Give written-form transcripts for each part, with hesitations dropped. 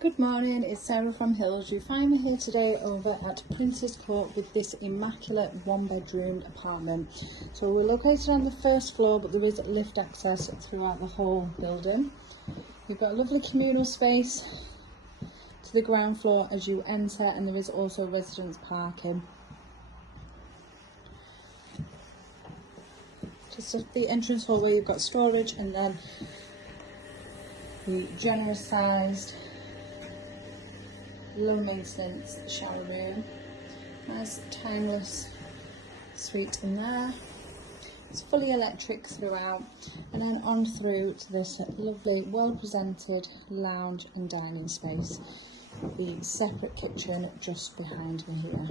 Good morning, it's Sarah from Hills. You find me here today over at Prince's Court with this immaculate one-bedroom apartment. So we're located on the first floor, but there is lift access throughout the whole building. You've got a lovely communal space to the ground floor as you enter, and there is also residence parking. Just at the entrance hallway you've got storage, and then the generous sized low maintenance shower room. Nice timeless suite in there. It's fully electric throughout, and then on through to this lovely well presented lounge and dining space. The separate kitchen just behind me here.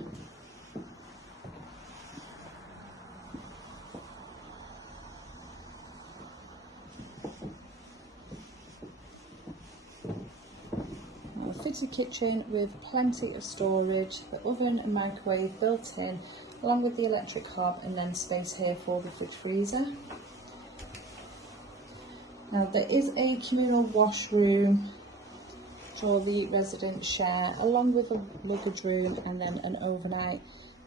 Fitted kitchen with plenty of storage, the oven and microwave built in, along with the electric hob, and then space here for the fridge freezer. Now there is a communal washroom which all the residents share, along with a luggage room and then an overnight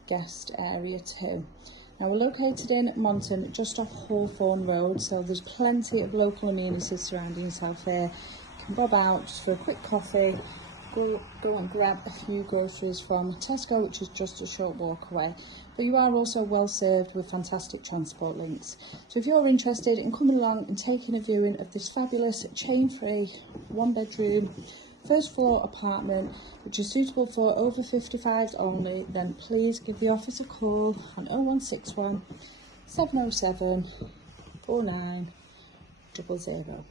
guest area too. Now we're located in Monton, just off Hawthorne Road, so there's plenty of local amenities surrounding yourself here. You can bob out just for a quick coffee, go and grab a few groceries from Tesco, which is just a short walk away. But you are also well served with fantastic transport links. So if you're interested in coming along and taking a viewing of this fabulous chain-free one-bedroom first floor apartment, which is suitable for over 55s only, then please give the office a call on 0161 707 4900.